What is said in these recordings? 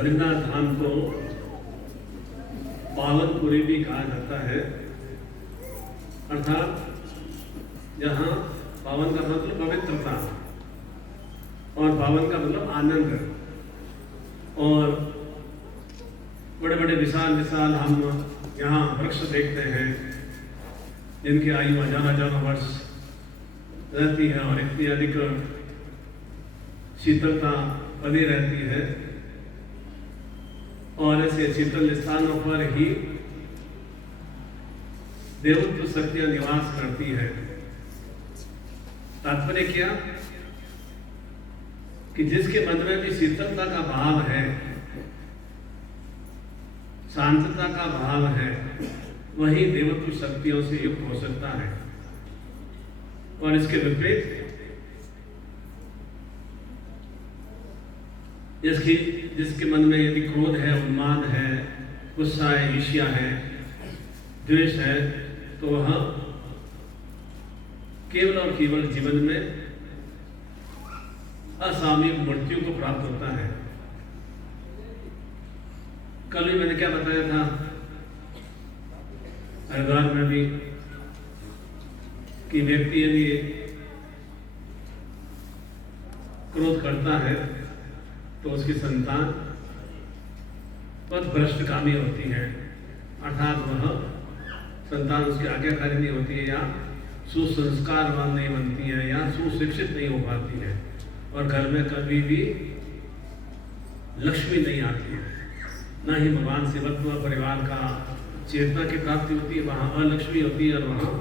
बद्रीनाथ धाम को पावनपुरी भी कहा जाता है, अर्थात जहाँ पावन का मतलब पवित्रता और पावन का मतलब आनंद। और बड़े बड़े विशाल विशाल हम यहाँ वृक्ष देखते हैं जिनकी आयु हजार हजार वर्ष रहती है और इतनी अधिक शीतलता बनी रहती है। और ऐसे शीतल स्थानों पर ही देवत्व शक्तियां निवास करती है। तात्पर्य क्या कि जिसके मन में भी शीतलता का भाव है, शांतता का भाव है, वही देवत्व शक्तियों से युक्त हो सकता है। और इसके विपरीत जिसके मन में यदि क्रोध है, उन्माद है, गुस्सा है, ईर्ष्या है, द्वेष है, तो वह केवल और केवल जीवन में असामयिक मृत्यु को प्राप्त होता है। कल भी मैंने क्या बताया था, हरिद्वार में भी, कि व्यक्ति यदि क्रोध करता है तो उसकी संतान पथभ्रष्टगामी होती है, अर्थात वह संतान उसकी आज्ञाकारी नहीं होती है, या सुसंस्कारवान नहीं बनती है, या सुशिक्षित नहीं हो पाती है, और घर में कभी भी लक्ष्मी नहीं आती है, ना ही भगवान सेवत्व परिवार का चेतना की प्राप्ति होती है। वहाँ अलक्ष्मी होती है और वहाँ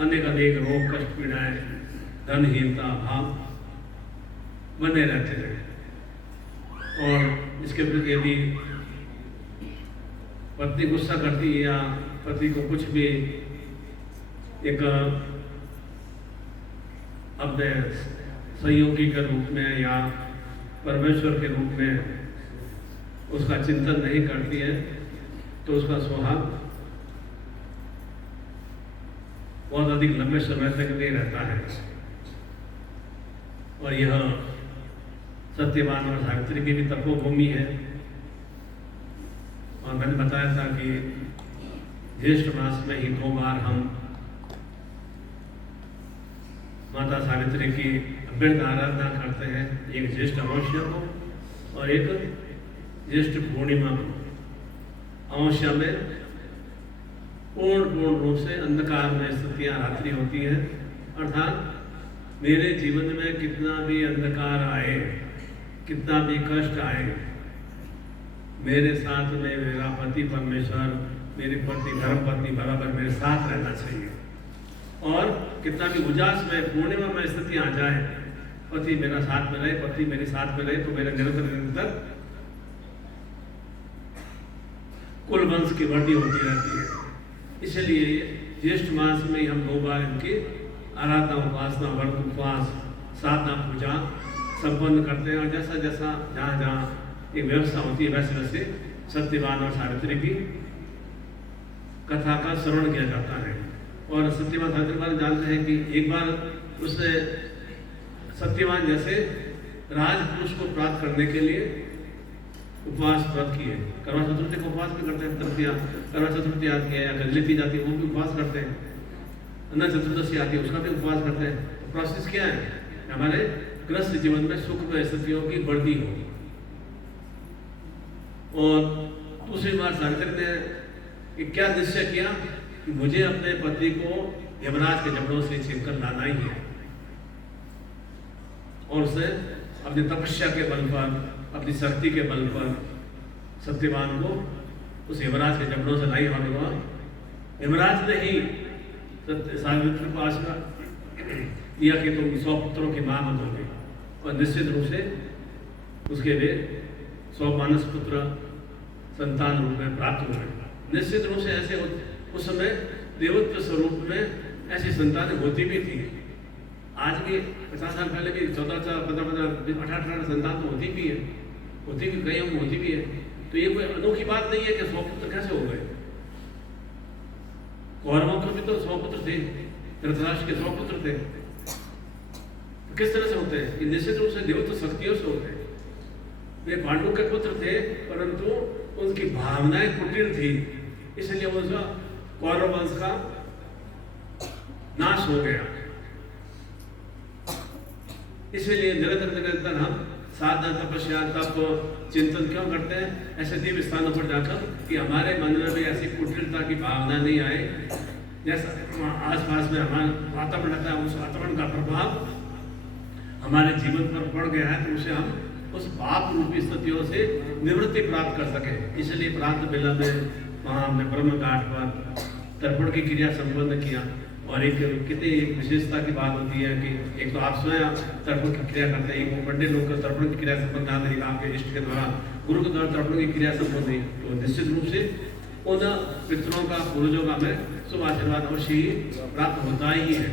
अनेक अनेक रोग, कष्ट, पीड़ाएं, धनहीनता भाव बने रहते हैं। और इसके प्रति यदि पत्नी गुस्सा करती है या पति को कुछ भी एक अपने सहयोगी के रूप में या परमेश्वर के रूप में उसका चिंतन नहीं करती है, तो उसका स्वभाव बहुत अधिक लंबे समय तक नहीं रहता है। और यह सत्यवान और सावित्री की भी तपोभूमि है। और मैंने बताया था कि ज्येष्ठ मास में ही 2 बार हम माता सावित्री की अभ्यर्थ आराधना करते हैं, एक ज्येष्ठ अमावस्या को और एक ज्येष्ठ पूर्णिमा को। अमावस्या में पूर्ण रूप से अंधकार में स्थितियां रात्रि होती है, अर्थात मेरे जीवन में कितना भी अंधकार आए, कितना भी कष्ट आए, मेरे साथ में मेरा पति परमेश्वर, मेरी पत्नी धर्म पत्नी बराबर मेरे साथ रहना चाहिए। और कितना भी उजास में पूर्णिमा में स्थिति आ जाए, पति मेरा साथ में रहे, पत्नी मेरे साथ में रहे, तो मेरा निरंतर कुल वंश की वृद्धि होती रहती है। इसलिए ज्येष्ठ मास में हम 2 बार इनकी आराधना, उपासना, व्रत, उपवास, साधना, पूजा संपन्न करते हैं। और जैसा जैसा जहाँ जहाँ एक व्यवस्था होती है, वैसे वैसे सत्यवान और सावित्री की कथा का श्रवण किया जाता है। और सत्यवान सावित्री बारे जानते हैं कि एक बार उसने सत्यवान जैसे राजपुरुष को प्राप्त करने के लिए उपवास व्रत किए। करवा चतुर्थी को उपवास भी करते हैं, तृतीया करवा चतुर्थी आती है या गजलेती जाती है, वो भी उपवास करते हैं। अनंत चतुर्दशी आती है, उसका भी उपवास करते हैं। तो प्रोसेस क्या है, हमारे ग्रस्त जीवन में सुख में स्थितियों की वृद्धि हो। और दूसरी बार सावित्री ने क्या निश्चय किया कि मुझे अपने पति को यमराज के जबड़ों से छीनकर लाना ही है। और उसने अपनी तपस्या के बल पर, अपनी शक्ति के बल पर सत्यवान को उस यमराज के जबड़ों से लाई। और यमराज ने ही सावित्री को आशीर्वाद दिया कि तुम 100 पुत्रों की मां बनोगे। और निश्चित रूप से उसके लिए 100 मानस पुत्र संतान रूप में प्राप्त हुए। निश्चित रूप से ऐसे उस समय देवत्व स्वरूप में ऐसी संतानें होती भी थी। आज भी 50 साल पहले भी 14, 15, 18 संतान तो होती भी है, होती भी कई होती भी है। तो ये कोई अनोखी बात नहीं है कि 100 पुत्र कैसे हो गए। कौरवों को भी तो 100 पुत्र थे, धृतराष्ट्र के 100 पुत्र थे। तो किस तरह से होते हैं? निश्चित रूप से देवत्व शक्तियों से होते हैं। वे पांडु के पुत्र थे, परंतु उनकी भावनाएं कुटिल थी, इसलिए उसका कौरव वंश का नाश हो गया। इसलिए निरंतर निरंतर हम साधना, तपस्या, तप, चिंतन क्यों करते हैं? ऐसे दिव्य स्थानों पर जाकर कि हमारे मन में भी ऐसी कुटिलता की भावना नहीं आए। जैसा आसपास में हमारा वातावरण रहता है, उस वातावरण का प्रभाव हमारे जीवन पर पड़ गया है, तो उसे हम उस पाप रूपी स्थितियों से निवृत्ति प्राप्त कर सके। इसलिए प्रातः बेला में वहाँ हमने ब्रह्म घाट पर तर्पण की क्रिया संपन्न किया। और एक कितनी एक विशेषता की बात होती है कि एक तो आप स्वयं तर्पण की क्रिया करते हैं, एक पंडित लोग का तर्पण की क्रिया संपन्न ना करें, आपके इष्ट के द्वारा गुरु के द्वारा तर्पण की क्रिया संपन्न नहीं, तो निश्चित रूप से उन पितरों का, पूर्वजों का हमें शुभ आशीर्वाद अवश्य ही प्राप्त होता ही है।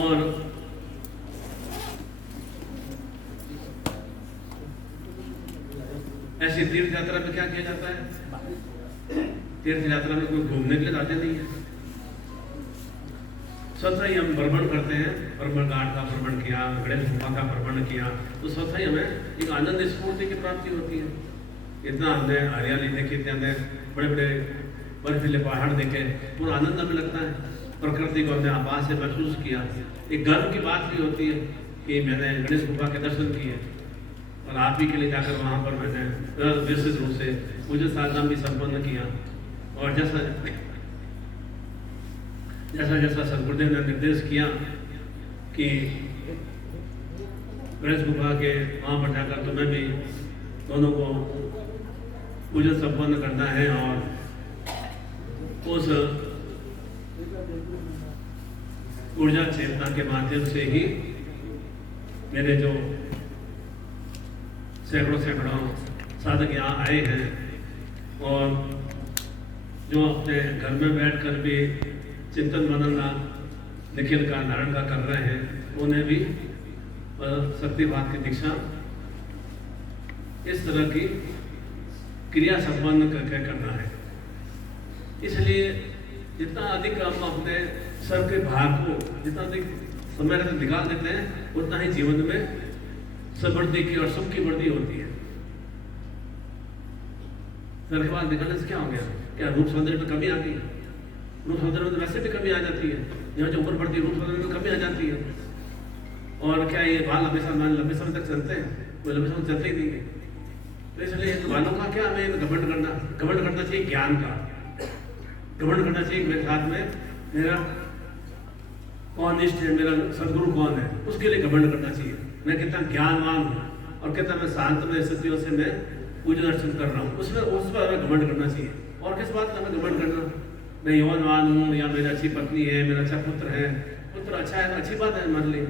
और ऐसी तीर्थ यात्रा में क्या किया जाता है? तीर्थ यात्रा में कोई घूमने के लिए जाते नहीं है, स्वतः ही हम भ्रमण करते हैं। ब्रह्म घाट का भ्रमण किया, गणेश गुफा का भ्रमण किया, तो स्वतः ही हमें एक आनंद स्फूर्ति की प्राप्ति होती है। इतना हमने हरियाली देखी, इतने हमने बड़े बड़े बर्फीले पहाड़ देखे, पूरा आनंद हमें लगता है। प्रकृति को हमने आभास से महसूस किया। एक गर्व की बात भी होती है कि मैंने गणेश गुफा के दर्शन किए, और आप ही के लिए जाकर वहाँ पर मैंने विशेष रूप से पूजा साधना भी संपन्न किया। और जैसा जैसा जैसा सदगुरुदेव ने निर्देश किया कि गणेश गुफा के वहाँ पर जाकर तुम्हें भी दोनों को पूजन संपन्न करना है, और उस ऊर्जा चेतना के माध्यम से ही मेरे जो सैकड़ों साधक यहाँ आए हैं, और जो अपने घर में बैठकर भी चिंतन मनन निखिल का धारण का कर रहे हैं, उन्हें भी शक्तिपात की दीक्षा इस तरह की क्रिया संपन्न करके करना है। इसलिए जितना अधिक हम अपने सर के भार को जितना अधिक समय रहते निकाल देते हैं, उतना ही जीवन में समृद्धि की और सुख की वृद्धि होती है। सर के बाद निकालने से क्या हो गया? क्या रूप सौंदर्य में कमी आ गई? रूप सौंदर्य में तो वैसे भी कमी आ जाती है, यहाँ जो उम्र बढ़ती है रूप सौंदर्य में कमी आ जाती है। और क्या ये बाल हमेशा लंबे समय तक चलते हैं? वो लंबे समय चलते ही नहीं है। तो इसलिए बालों का क्या हमें घमंड करना चाहिए ज्ञान का, घमंड करना चाहिए मेरे साथ में मेरा कौन इष्ट है, मेरा सदगुरु कौन है, उसके लिए घमंड करना चाहिए। मैं कितना ज्ञानवान हूँ और कितना मैं शांतमय स्थितियों से मैं पूजन अर्चन कर रहा हूँ, उस पर हमें घमंड करना चाहिए। और किस बात का हमें घमंड करना? मैं यौनवान हूँ, या मेरी अच्छी पत्नी है, मेरा अच्छा पुत्र है। पुत्र अच्छा है, अच्छी बात है हमारे लिए,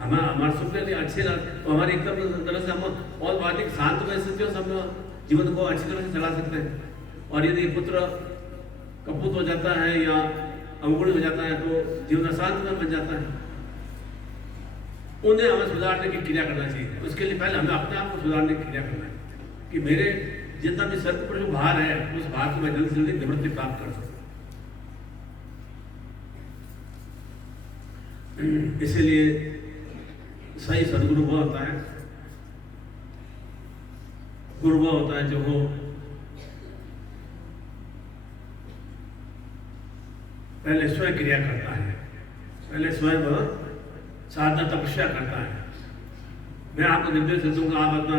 हमारे सुख के लिए अच्छी तो हमारी एकदम तरह से हम और अधिक शांतमय स्थितियों से हम जीवन को अच्छी तरह से चला सकते हैं। और यदि पुत्र कपूत हो जाता है या अवगुण हो जाता है, तो जीवन अशांत में बन जाता है। उन्हें हमें सुधारने की क्रिया करना चाहिए। उसके लिए पहले हमें अपने आप को सुधारने की क्रिया करना है कि मेरे जितना भी सर पर जो भार है, उस भार को मैं जल्दी से जल्दी निवृत्ति प्राप्त कर सकूं। इसीलिए सही सदगुरु वो होता है, गुरु वो होता है जो हो पहले स्वयं क्रिया करता है, पहले स्वयं साधना तपस्या करता है। मैं आपको निर्देश दे दूंगा, आप अपना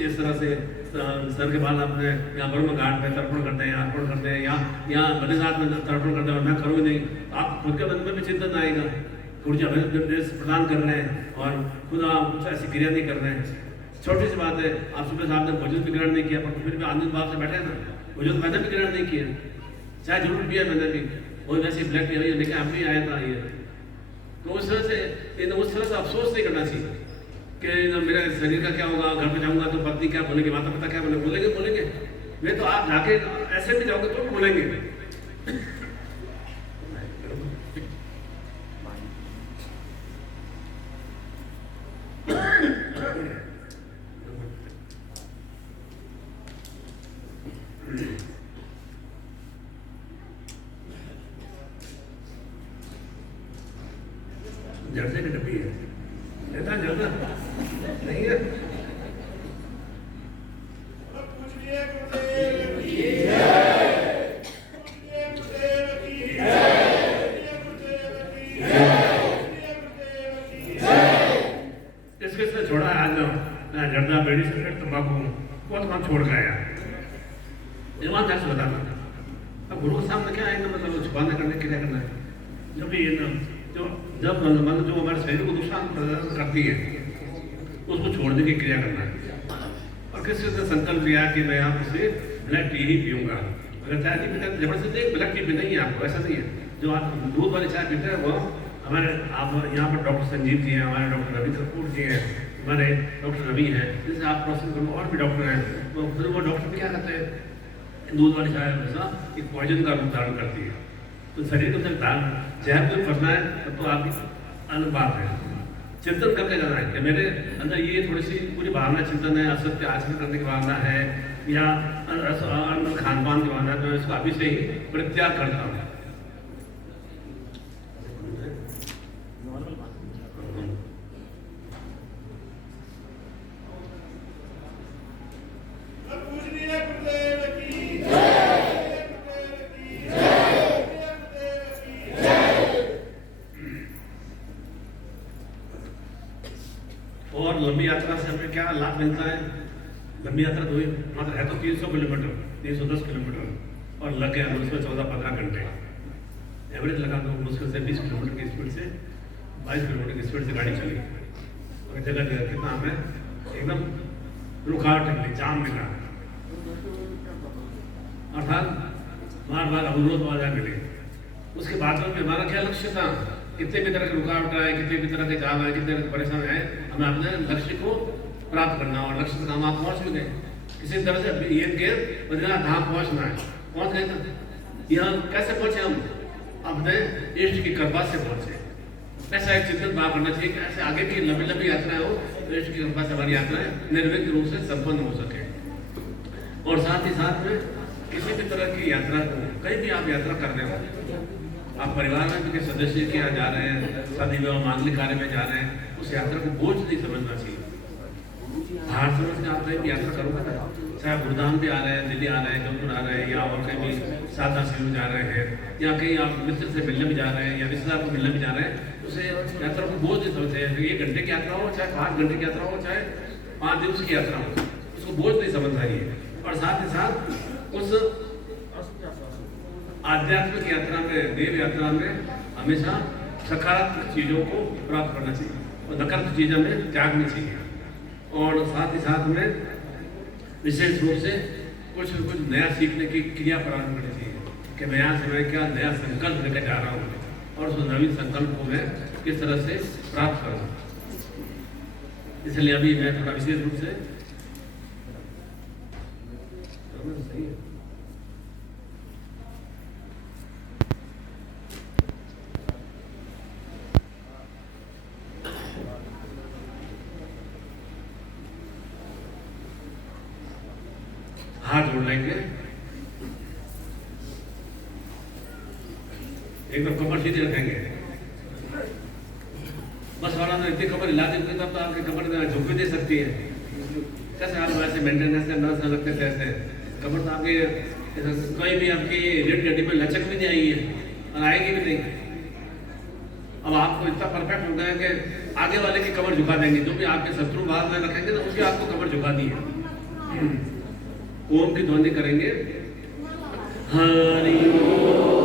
इस तरह से सर के बाल अपने यहाँ ब्रह्म घाट में तर्पण करते हैं, अर्पण करते हैं, यहाँ बद्रीनाथ में तर्पण करते हैं, मैं करूँगी नहीं, आप खुद के मन में भी चिंतन आएगा। गुरु जी हमें निर्देश प्रदान कर रहे हैं और खुद आप कुछ ऐसी क्रिया नहीं कर रहे हैं। छोटी सी बात है, आप सुबह साहब ने भोजन भी ग्रहण नहीं किया, पर फिर भी आनंद भाव से बैठे ना, भोजन मैंने भी ग्रहण नहीं किया, चाहे जरूर किया मैंने भी, और वैसे ब्लैक टी हुई लेकिन आप भी आया था ये। तो उस तरह से अफसोस नहीं करना चाहिए कि मेरे शरीर का क्या होगा, घर पे जाऊंगा तो पत्नी क्या बोलेंगे, माता पिता क्या बोलेंगे। वे तो आप जाके ऐसे भी जाओगे तो बोलेंगे। जर्सी की डब्बी नहीं है। इसके से छोड़ा आज ना जर्दा बेड़ी सिगरेट तंबाकू बहुत काम छोड़ गया ईमान कैसे बताना। अब गुरु के सामने क्या है, मतलब छुपाने करने के लिए करना है। जब भी ये ना जो जब मतलब जो हमारे शरीर को नुकसान प्रदान करती है उसको छोड़ने की क्रिया करना है। और किसी ने संकल्प लिया कि मैं आप इसे ब्लैक टी ही पीऊँगा, अगर चाय नहीं पीता जबरदस्ती ब्लैक टी पीना ही है आपको, ऐसा नहीं है। जो आप दूध वाली चाय पीते हैं वो हमारे आप यहाँ पर डॉक्टर संजीव जी हैं, हमारे डॉक्टर रवि कपूर जी हैं, हमारे डॉक्टर रवि हैं, जैसे आप प्रोसेस करो और भी डॉक्टर हैं, तो फिर वो डॉक्टर क्या कहते हैं दूध वाली चाय हमेशा एक पॉइजन का रूप धारण करती है। तो शरीर को जब जहर को फंसना है तब तो आपकी अलग बात है। चिंतन करके जाना है कि मेरे अंदर ये थोड़ी सी पूरी भावना चिंतन है, असत्य आचरण करने की भावना है या खान पान की भावना है, तो मैं इसको अभी से ही परित्याग करता हूँ। और लंबी यात्रा से हमें क्या लाभ मिलता है? लंबी यात्रा तो मतलब है तो 300 किलोमीटर 310 किलोमीटर और लग गया उसमें 14-15 घंटे एवरेज लगा दो, मुश्किल से 20 किलोमीटर की स्पीड से 22 किलोमीटर की स्पीड से गाड़ी चली और जगह जगह कितना हमें एकदम रुकावट मिली, जाम मिला, अर्थात बार बार अवरोध वाला मिले। उसके बाद में हमारा क्या लक्ष्य था? कितने भी तरह के रुकावट आए, कितने भी तरह के जाम आए, कितने तरह के परेशान आए, हमें अपने लक्ष्य को प्राप्त करना और लक्ष्य तक हम आप पहुँच भी गए। किसी तरह से ये के बद्रीनाथ धाम पहुँचना है, पहुँच गए थे। यहाँ कैसे पहुँचे हम? अपने इष्ट की कृपा से पहुँचे। ऐसा एक चिंतन भाव करना चाहिए कि ऐसे आगे भी लंबी लंबी यात्राएं हो तो इष्ट की कृपा से हमारी यात्राएं निर्विघ्न रूप से संपन्न हो सके। और साथ ही साथ में किसी भी तरह की यात्रा को, कहीं भी आप यात्रा कर रहे हो, आप परिवार में के सदस्य के यहाँ जा रहे हैं, शादी विवाह मांगलिक कार्य में जा रहे हैं, उस यात्रा को बोझ नहीं समझना चाहिए। हार समझ के आप कहीं भी यात्रा करोगे ना, चाहे गुरुधाम भी आ रहे हैं, दिल्ली आ रहे हैं, जौनपुर आ रहे हैं, या और कहीं भी साधा शिविर जा रहे हैं, या कहीं आप मित्र से मिलने भी जा रहे हैं या रिश्तेदार को मिलने भी जा रहे हैं, उसे यात्रा को बोझ नहीं समझते हैं। 1 घंटे की यात्रा हो, चाहे 5 घंटे की यात्रा हो, चाहे 5 दिवस की यात्रा हो, उसको बोझ नहीं समझना चाहिए। और साथ ही साथ उस आध्यात्मिक यात्रा में, देव यात्रा में हमेशा सकारात्मक चीज़ों को प्राप्त करना चाहिए और नकारात्मक चीज़ों में त्यागनी चाहिए। और साथ ही साथ में विशेष रूप से कुछ न कुछ नया सीखने की क्रिया प्रारंभ करनी चाहिए कि मैं यहाँ से मैं क्या नया संकल्प लेकर जा रहा हूँ और उस नवीन संकल्प को मैं किस तरह से प्राप्त करूँ। इसलिए अभी मैं थोड़ा विशेष रूप से सही है। हाथ जोड़ लेंगे, एकदम कमर सीधी रखेंगे। बस वाला ने इतनी कमर हिला दी तब तो आपकी कमर झुक भी दे सकती है। कैसे आप ऐसे मेंटेनेंस से न सकते थे, ऐसे कमर तो आपकी कोई भी आपकी रेड गड्डी में लचक भी नहीं आई है और आएगी भी नहीं। अब आपको इतना परफेक्ट हो गया कि आगे वाले की कमर झुका देंगे, जो भी आपके शत्रु भाग में रखेंगे तो उसकी आपको कमर झुका दी है। ओम की ध्वनि करेंगे, हरि ओम।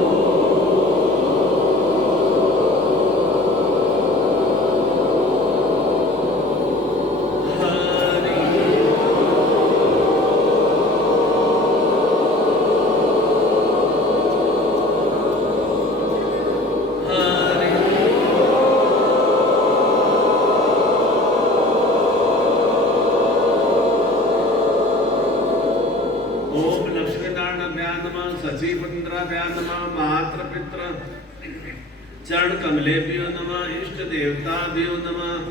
चरण कमलेभ्यो नमः, इष्ट देवताभ्यो नमः,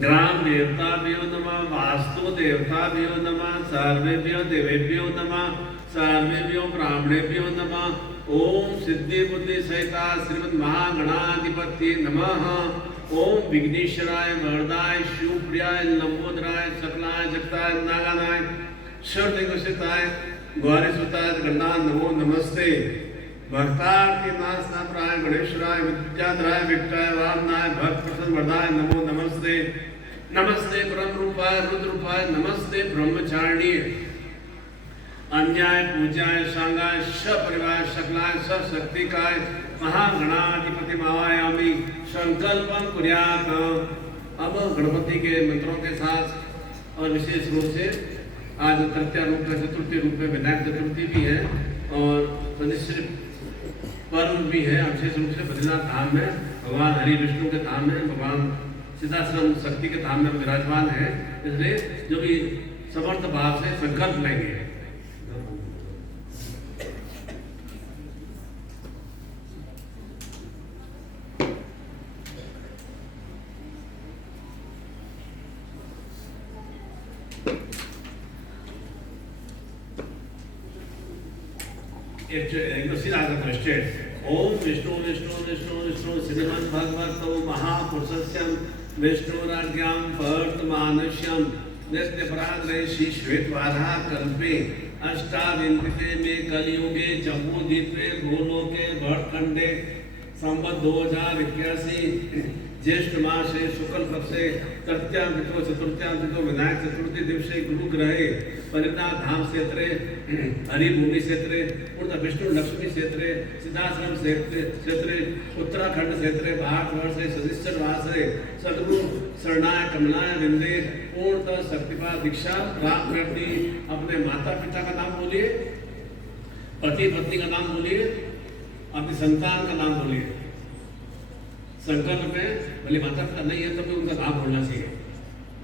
ग्राम देवताभ्यो नमः, वास्तु देवताभ्यो नमः, सर्वेभ्यो देवेभ्यो नमः, सर्वेभ्यो ब्राह्मणेभ्यो नमः। ओम सिद्धि बुद्धि सहिता श्रीमद् महागणाधिपति नमः। ओम विघ्नेश्वराय वरदाय शिव प्रियाय लंबोदराय सकलाय जगताय नागानाय शर्दिगसिताय ग्वारे सुताय गणा नमो नमस्ते भक्तार्थी नाथनाय गणेशराय विद्याधराय विक्टाय वामनाय भक्त प्रसन्न वरदाय नमो नमस्ते नमस्ते परम रूपाय रुद्र रूपाय नमस्ते ब्रह्मचारिणी अन्याय पूजाय सांगाय सपरिवार सकलाय सशक्तिकाय महागणाधिपति मावायामी संकल्पम कुर्यात। अब गणपति के मंत्रों के साथ और विशेष रूप से आज तृतीय रूप में चतुर्थी रूप में विनायक चतुर्थी भी है और शनिश्चरी पर्व भी है। विशेष रूप से बद्रीनाथ धाम में भगवान हरि विष्णु के धाम में भगवान सिद्धाश्रम शक्ति के धाम में विराजमान है, इसलिए जो भी समर्थ भाव से संकल्प लेंगे। ओम विष्णु विष्णु विष्णु विष्णु श्रीमद् भगवतो महापुरुषस्यं विष्णुराज्ञां वर्तमानस्यं नित्यपराग्रे श्री श्वेतवाधा कल्पे अष्टाविंशतिके में कलियुगे जम्बूद्वीपे भूलोके भरतखंडे संवत 2081 ज्येष्ठ मासे शुक्ल पक्षे तृतीयां तिथो चतुर्थ्यां तिथो विनायक चतुर्थी दिवसे गुरु ग्रहे बद्रीनाथ धाम क्षेत्रे हरिभूमि क्षेत्रे पूर्ण विष्णु लक्ष्मी क्षेत्रे सिद्धाश्रम क्षेत्रे उत्तराखंड क्षेत्रे भारतवर्षे सदिश्चर वासे सदगुरु शरणाय कमलाय विंदे पूर्णतः शक्तिपात दीक्षा प्राप्त करती। अपने माता पिता का नाम बोलिए, पति पत्नी का नाम बोलिए, अपनी संतान का नाम बोलिए। संकल्प में भले माता पिता नहीं है तो भी उनका नाम बोलना चाहिए।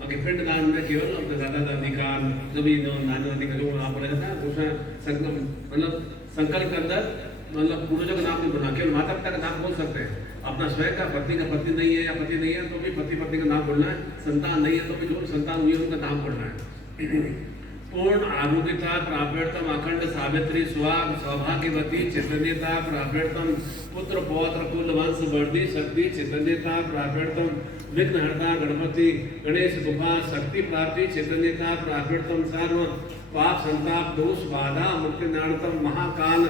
बाकी पिंड दान में केवल अपने दादा दादी का जो भी नाना दादी का जो नाम बोला जाता है उसमें मतलब संकल्प के अंदर मतलब पूर्वजों का नाम नहीं बोलना, केवल माता पिता का नाम बोल सकते हैं। अपना स्वयं का पत्नी का पति नहीं है या पति नहीं है तो भी पति पत्नी का नाम बोलना है। संतान नहीं है तो भी जो संतान हुई है उनका नाम बोलना है। पूर्ण आरोग्यता प्राप्यर्थम अखंड सावित्री सुहाग सौभाग्यवती चैतन्यता प्राप्यर्थम पुत्र पौत्र कुल वंश वर्धी शक्ति चैतन्यता प्राप्यर्थम विघ्नहर्ता गणपति गणेश कृपा शक्ति प्राप्ति चैतन्यता प्राप्यर्थम सर्व पाप संताप दोष बाधा मुक्ति नार्थम महाकाल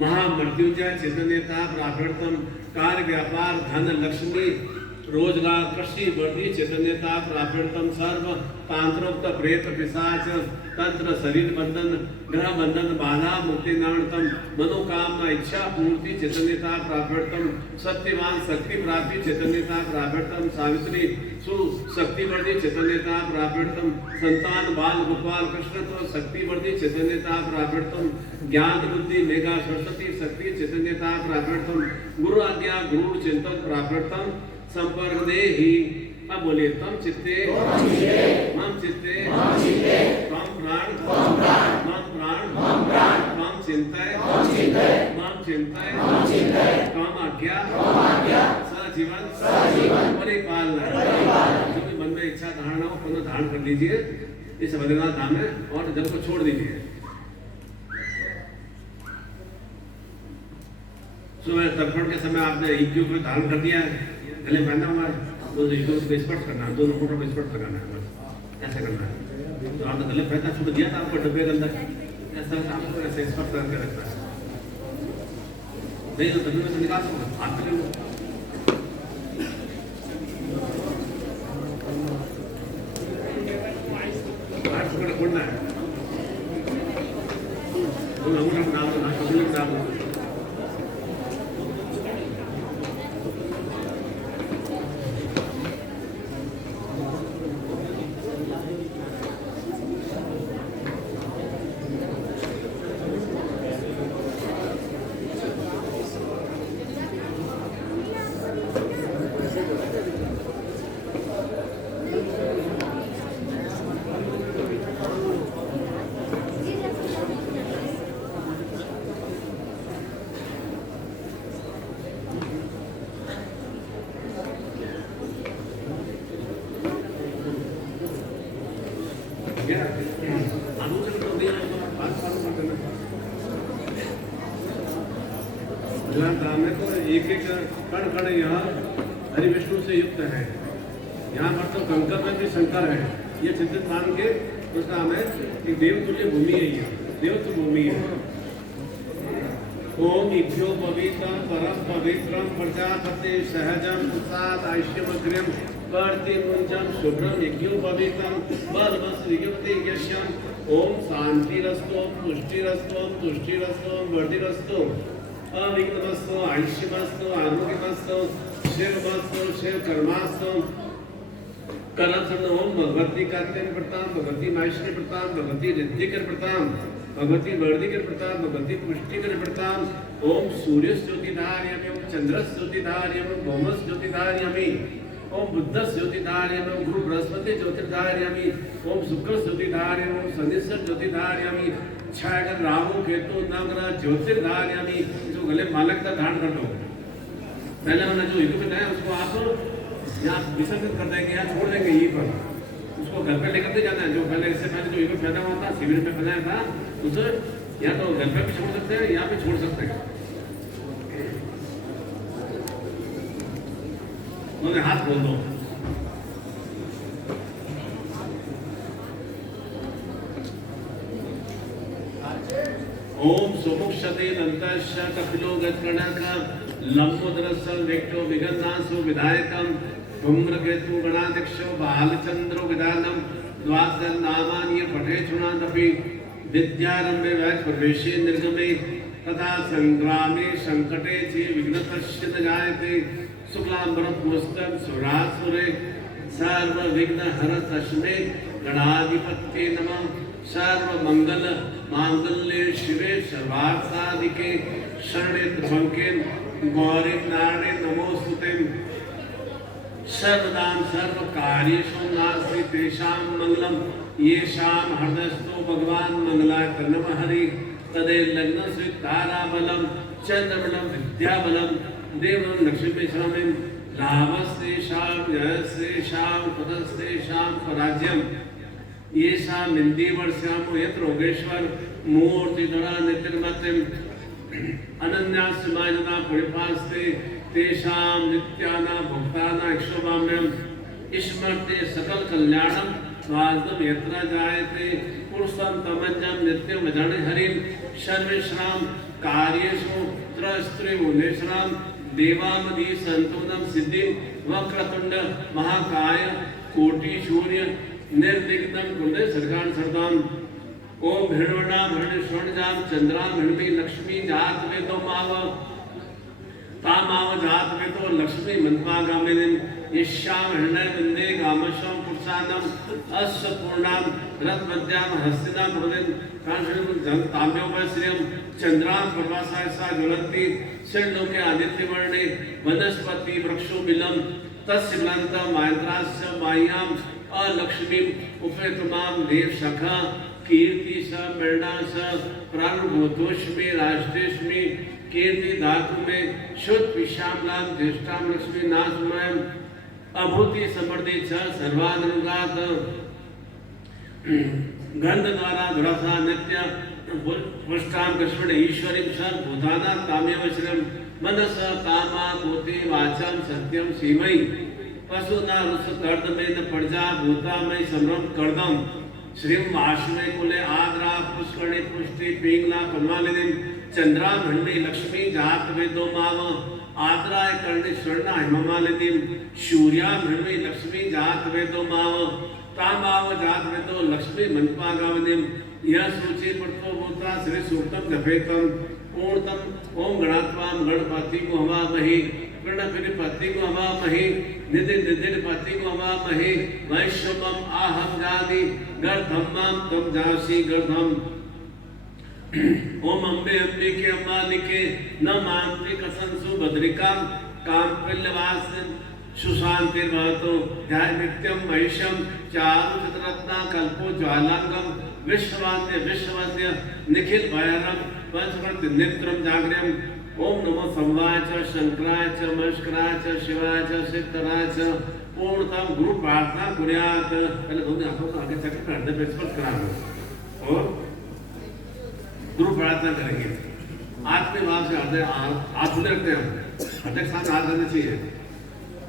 महामृत्युंजय चैतन्यता प्राप्यर्थम कार्य व्यापार धन लक्ष्मी रोजगार कृषि वर्धी चैतन्यता प्राप्यर्थम सर्व तांत्रोक्त प्रेत पिशाच तंत्र शरीर बंधन ग्रह बंधन बाधा मुक्ति नार्थम मनोकामना इच्छा पूर्ति चैतन्यता प्राप्यर्थम सत्यवान शक्ति प्राप्ति चैतन्यता प्राप्यर्थम सावित्री सुशक्ति वर्धी चैतन्यता प्राप्यर्थम संतान बाल गोपाल कृष्ण तो शक्ति वर्धी चैतन्यता प्राप्यर्थम ज्ञान बुद्धि मेघा सरस्वती शक्ति चैतन्यता प्राप्यर्थम गुरु आज्ञा गुरु चिंतन प्राप्यर्थम संपर्क दे ही। अब बोलिए तम चित्ते मम चित्ते तम प्राण मम प्राण तम चिंताय मम चिंताय तम आज्ञा सजीवन परिपालना। जो भी मन में इच्छा धारणा हो पुनः धारण कर लीजिए इस बद्रीनाथ धाम में और जल को छोड़ दीजिए। सुबह तर्पण के समय आपने इक्यू को धारण कर दिया है, गले पहना हुआ है, तो इक्यू को स्पर्श करना है, दोनों फोटो को स्पर्श लगाना है, बस ऐसे करना है। तो आपने गले पहना छोड़ दिया था आपको डब्बे के अंदर, ऐसा आपको ऐसे स्पर्श करके रखना है। नहीं तो डब्बे में से निकाल सकते हाथ में लो। हाथ पकड़ खोलना है, नाम में तो एक एक कण कण यहाँ हरि विष्णु से युक्त है। यहाँ पर तो कंकर में भी शंकर है। ये चिंतित मान के उसका हमें एक देवतुल्य भूमि है, ये देवतुल्य भूमि है। ओम इभ्यो पवित्रम परम पवित्रम प्रजापति सहजम प्रसाद आयुष्यमग्रम वर्ति मुंजम शुभ्रम यज्ञो पवित्रम बलवस विज्ञप्ति यज्ञम। ओम शांतिरस्तु पुष्टिरस्तु तुष्टिरस्तु वर्धिरस्तु अविघ्नमस्तु आयुष्यमस्तु आरोग्यमस्तु शिवमस्तु शिव कर्मास्तु करचंद। ओम भगवती कात्यायन प्रताम भगवती माहेश्वरी प्रताम भगवती रिद्धिकर प्रताम भगवती वर्धिकर प्रताम भगवती पुष्टिकर प्रताम। ओम सूर्य ज्योतिधार्यम ओम चंद्र ज्योतिधार्यम ओम भौमस ज्योतिधार्यमी ओम बुद्ध ज्योतिधार्यम ओम गुरु बृहस्पति ज्योतिधार्यमी ओम शुक्र ज्योतिधार्यम ओम शनिश्चर ज्योतिधार्यमी छागर राहु केतु नवग्रह ज्योतिर्धार्यमी। जो गले मालक का धारण कर दो, पहले मैंने जो हिंदू बताया उसको आप यहाँ विसर्जित कर देंगे, यहाँ छोड़ देंगे यहीं पर, उसको घर पे लेकर के जाना है। जो पहले इससे पहले जो ईगो पैदा हुआ था शिविर में फैलाया था उसे या तो घर पे भी छोड़ सकते हैं, यहाँ पे छोड़ सकते हैं। उन्हें हाथ खोल दो। ओम सोमुक्षते दंतश्च कपिलो गत्कर्णक लंबोदरस्य वेक्टो विगन्नासो विधायकम धूम्रकेतु गणाध्यक्षो बालचंद्रो विधानम द्वादश नामानि पठे चुनादपि विद्यारंभे वैच प्रवेशे निर्गमे तथा संग्रामे संकटे चे विघ्नतस्य न जायते शुक्लांबरम पुस्तक सुरासुरे सर्व विघ्न हर तस्मै गणाधिपत्ये नमः। सर्व मंगल मांगल्ये शिवे सर्वार्थसाधिके शरणे त्र्यंबके गौरी नारायणे नमोस्तुते। सर्वदां सर्व कार्येषु नास्ति तेषां मंगलम येषां हृदयस्थो भगवान मंगलाय नमः हरि। तदे लग्न से ताराबलम चंद्रबलम विद्याबलम देवं लक्ष्मीश्वरम लाभस्तेषां जयस्तेषां पदस्तेषां पराज्यम येषां इन्दीवर्ष्यामो यत्र योगेश्वर मूर्तिधरा नित्यमतिम अनन्यासमाजना परिपास्ते तेषां नित्याना भक्ताना इक्षोभाम्यम स्मरते सकल कल्याणम स्वादम यत्र जायते पुरुषं तमन्यं नित्यं भजने हरिं सर्वेषां कार्येषु त्रस्त्रिभुवनेश्वरां देवामदि संतोषं सिद्धिं वक्रतुंड महाकाय कोटि सूर्य निर्विघ्नं कुंडे सरकार सरदाम। ओम हिरण्या हिरण्य स्वर्णजाम चंद्राम हिरण्य लक्ष्मी जात में दो माव तामाव जात में तो लक्ष्मी मंत्वा गामिनीं ईशाम हिरण्य वंदे गामशम पुरुषानम अस्य पूर्णाम रत्मद्याम हस्तिनाम हृदयं कांशं जन ताम्योपश्रियं चंद्राम प्रभासायसा ज्वलन्ति षड्लोके आदित्य वर्णे वनस्पति वृक्षो बिलम तस्य बलंत मायत्रास्य मायाम अलक्ष्मी उपेतमाम देव सखा कीर्ति स मृणा स प्राणभूतोष्मी राष्ट्रेष्मी कीर्ति धातु में शुद्ध विषामलाम ज्येष्ठाम लक्ष्मी नाशमयम अभूति समृद्धि च सर्वानुगात गंध द्वारा धुरसा नित्य पुष्टाम कृष्ण ईश्वरी सर भूताना काम्यवश्रम मनस कामा कोति वाचम सत्यम सीमई पशुना रुस कर्द में न प्रजा भूता में समरम कर्दम श्रीम आश्रय कुले आद्रा पुष्करणी पुष्टि पिंगला पद्मालिनी चंद्रा भंडी लक्ष्मी जात में दो माव आद्राय कर्णी स्वर्णा हिममालिनी सूर्या भंडी लक्ष्मी जात में दो माव तामाव जात में दो लक्ष्मी मंत्वा गावनिम यह सूची पठो भूता श्री सूक्तम जपेतम पूर्णतम ओम गणात्वाम गणपति को हवामहि गणपति को हवामहि निधिपति को हवामहि वैश्वमं आहम जानि गर्धम्मं तम जासि गर्धम। ओम अम्बे अम्बिके अम्बालिके न मांत्रि कसंसु भद्रिकां कांपिल्यवासन सुशांतिर्भवतु ध्याय नित्यं महिषं चारु चतुरत्ना कल्पो ज्वालांगम विश्ववाद्य विश्ववद्य निखिल भैरव पंचवर्त नेत्रम जाग्र्यम। ओम नमो संवाय च शंकराय च मस्कराय च शिवाय च सिद्धराय च पूर्णतम गुरु प्रार्थना कुर्यात। पहले दोनों हाथों को आगे चक्कर कर दे स्पर्श कराना और गुरु प्रार्थना करेंगे। आत्मीय भाव से हृदय हाथ खुले रखते हैं, हृदय के साथ हाथ रहना चाहिए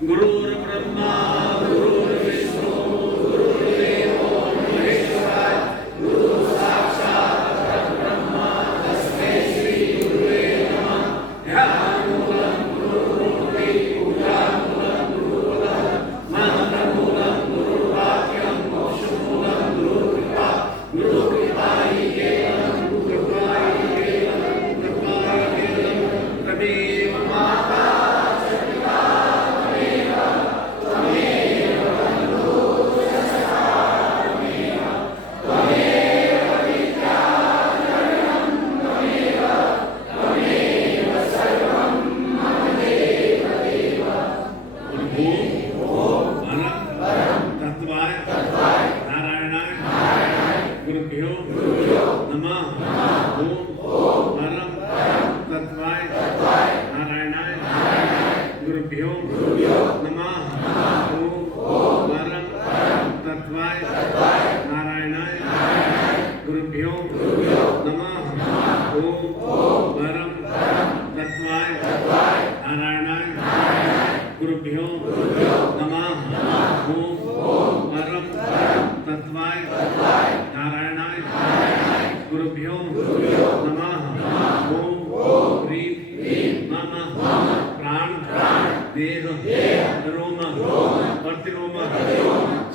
गुरुर्ब्रह्मा गुरुर्विष्णु गुरुर्देवो महेश्वराय गुरु साक्षात् परब्रह्म तस्मै श्री गुरुवे नमः। ध्यानमूलं गुरुमूर्ति पूजामूलं गुरुपदं मंत्रमूलं गुरुवाक्यं मोक्षमूलं गुरुकृपा गुरुकृपायै केवलं गुरुकृपायै केवलं गुरुकृपायै केवलं तमेव माता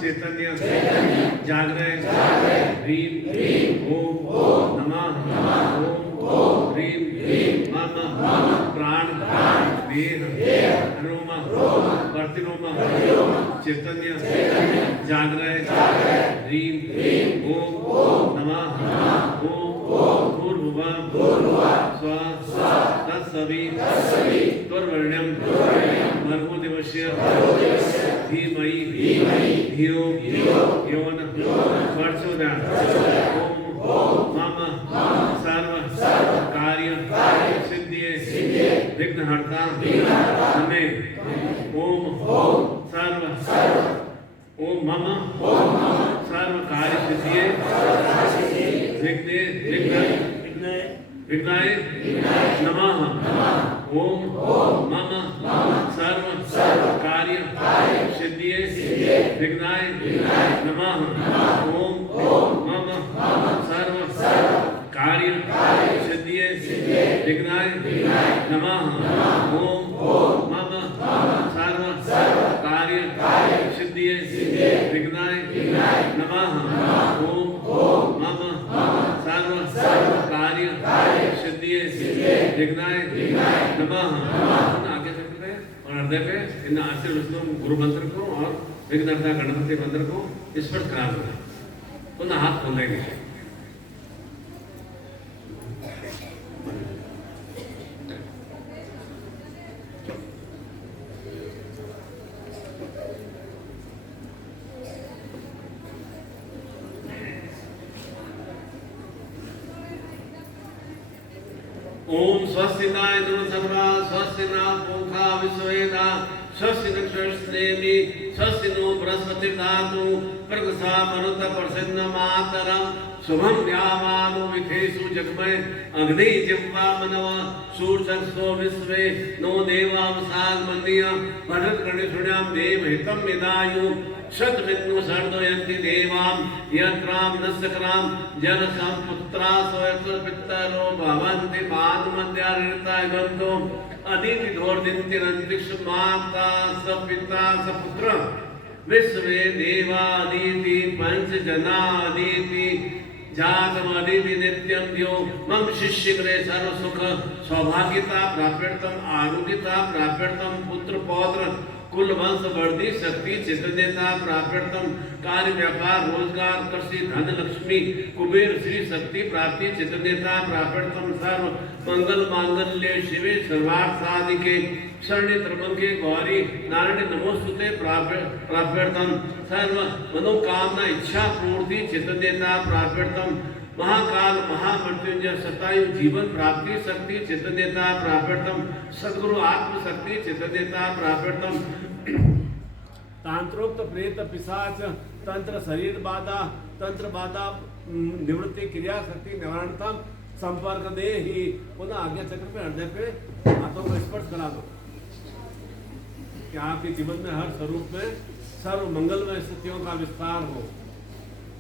चैतन्य जागृत ह्रीं ओम नमः ओम ह्रीं मम प्राण देह अरोम प्रतिरोम चैतन्य जागृत ह्रीं ओम नमः ओम भूर्भुवः स्वः तत्सवितुर्वरेण्यं भर्गो देवस्य धीमहि धियो यो नः प्रचोदयात्। ओम मम सर्व कार्य सिद्धिये विघ्नहर्ता नमे। ओम मम सर्व कार्य सिद्धिये विघ्नाय नमः। ओम मम सर्व कार्य सिद्धिये विघ्नाय नमः। ओम मम सर्व कार्य सिद्धिये विघ्नाय नमः। ओम मम सर्व कार्य सिद्धिये विघ्नाय नमः। ओम मम सर्व कार्य सिद्धिये विघ्नाय नमः। आगे चलते हैं और हृदय पे इन आशीर्वचनों गुरु मंत्र को और विघ्नहर्ता गणपति मंत्र को स्पर्श करा दो। पुनः हाथ खोल देंगे। ओम स्वस्ति न इंद्रो सर्वा स्वस्ति न पूषा विश्ववेदा स्वस्ति नक्षत्रस्नेमि स्वस्ति नो बृहस्पतिर्धातु प्रगसा मरुत प्रसन्न मातरम शुभम यामानो विखेषु जगमय अग्नि जिह्वा मनव सूर्यस्व विश्वे नो देवावसाग मन्य भरत गणेशुण्याम देव हितम विदायु शतमित्नु सर्दयन्ति देवाम यत्राम नस्यक्राम जन संपुत्रा स्वयं पितरो भवन्ति मानमद्यारिता गन्तो अदिति घोरदिन्ति अंतरिक्ष माता सपिता सपुत्र विश्वे देवादिति पंच जनादिति जातमदिति नित्यं यो मम शिष्य ग्रे सर्व सुख सौभाग्यता प्राप्यर्थम आरोग्यता प्राप्यर्थम पुत्र पौत्र कुल वंश वर्धी शक्ति चैतन्यता प्राप्यर्थम कार्य व्यापार रोजगार कृषि धन लक्ष्मी कुबेर श्री शक्ति प्राप्ति चैतन्यता प्राप्यर्थम सर्व मंगल मांगल्य शिवे सर्वार्थ साधिके शरण्य त्र्यंबके गौरी नारायण नमोस्तुते प्राप्यर्थम सर्व मनोकामना इच्छा पूर्ति चैतन्यता प्राप्यर्थम महाकाल महामृत्युंजय शतायु जीवन प्राप्ति शक्ति चैतन्यता प्राप्यर्थम सद्गुरु आत्म शक्ति चैतन्यता प्राप्यर्थम तांत्रोक्त प्रेत पिशाच तंत्र शरीर बाधा तंत्र बाधा निवृत्ति क्रिया शक्ति निवारणतम संपर्क दे ही। पुनः आज्ञा चक्र पे हृदय पे हाथों को स्पर्श करा दो। कि आपके जीवन में हर स्वरूप में सर्व मंगलमय स्थितियों का विस्तार हो।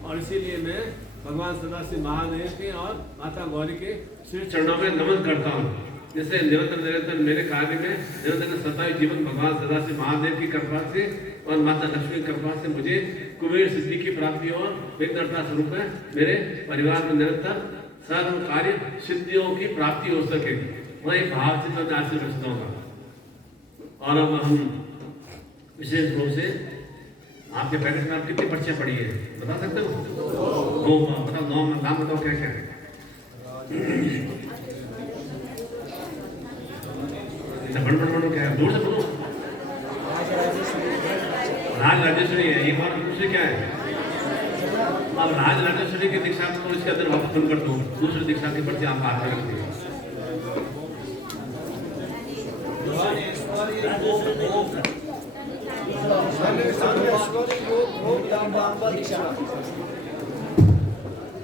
और इसीलिए मैं भगवान सदाशिव महादेव के और माता गौरी के श्री चरणों में नमन करता हूँ। जैसे निरंतर मेरे कार्य में निरंतर सताई जीवन भगवान सदाशिव महादेव की कृपा से और माता लक्ष्मी की कृपा से मुझे कुबेर सिद्धि की प्राप्ति और विघ्नहर्ता स्वरूप में मेरे परिवार में निरंतर सर्व कार्य सिद्धियों की प्राप्ति हो सके। वही भाव से मैं आशीर्वाद रचता हूँ। और अब हम विशेष रूप से आपके पैकेट में आप कितनी पर्चियाँ पड़ी है बता सकते हो? 9 बताओ, 9 में नाम बताओ क्या क्या है। बड़ो क्या है, दूर से बोलो। राज राजेश्वरी है, एक बार दूसरी क्या है? अब राज राजेश्वरी की दीक्षा को इसके अंदर वापस खुल कर दो, दूसरी दीक्षा की पर्ची आप हाथ में रखते हैं।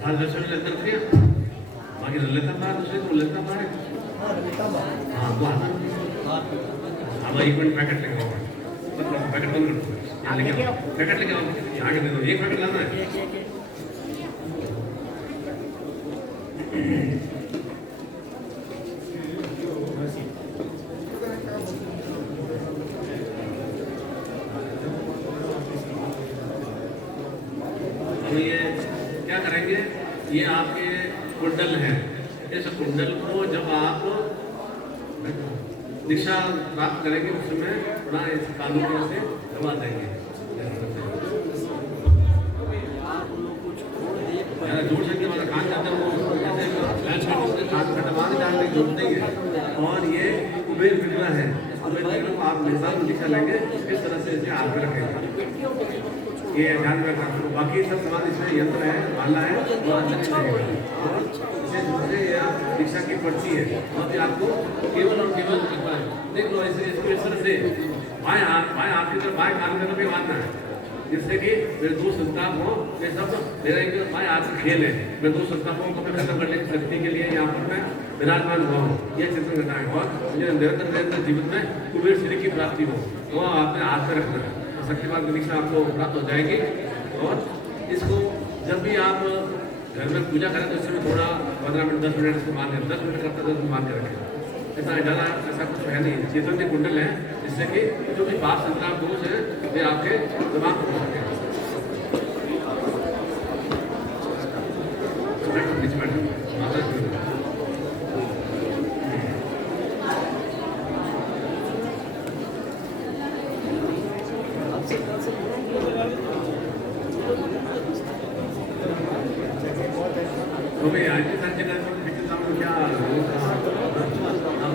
राजेश्वरी लेते रखिए, बाकी लेता बाहर, दूसरे को लेता बाहर। हाँ वो आता। अब एक मिनट पैकेट लेके आओ, पैकेट बंद कर दो, यहाँ लेके आओ, पैकेट लेके आओ, यहाँ के दे दो, एक पैकेट लाना है। ये क्या करेंगे, ये आपके कुंडल है। इस कुंडल को जब आप दीक्षा प्राप्त करेंगे उस समय थोड़ा इस कानून से दबा देंगे। जोड़ सकते वाला कान जाता है वो जैसे कान का दबा डालने जोड़ देंगे। और ये कुबेर विग्रह है, कुबेर विग्रह को आप निशान दीक्षा लेंगे इस तरह से इसे आप रखेंगे। ये ध्यान में रखना। बाकी सब सामान इसमें यंत्र है, माला है और इसे दूसरे दीक्षा की पर्ची है। और आपको केवल और केवल देख लो इसे इस तरह से बाएं हाथ की तरफ बाएं कान में भी मानना है, जिससे कि मेरे 2 संताप हो। ये सब मेरा एक बाएं हाथ का खेल है। मैं 2 संतापों को खत्म करने की शक्ति के लिए यहाँ पर मैं विराजमान हुआ हूँ। यह चिंतन करना है और मुझे निरंतर जीवन में कुबेर श्री की प्राप्ति हो, वो आपने हाथ में रखना है। शक्तिमान की दीक्षा आपको प्राप्त हो जाएगी। और इसको जब भी आप घर में पूजा करें तो इसमें थोड़ा 15 मिनट 10 मिनट इसको मान के 10 मिनट करता 10 मिनट मान के रखें। ऐसा ज़्यादा ऐसा कुछ है नहीं, चेतन के कुंडल है, जिससे कि जो भी पाप संताप दोष है वे आपके दिमाग को हो सके। तो मैं आज संजय का क्या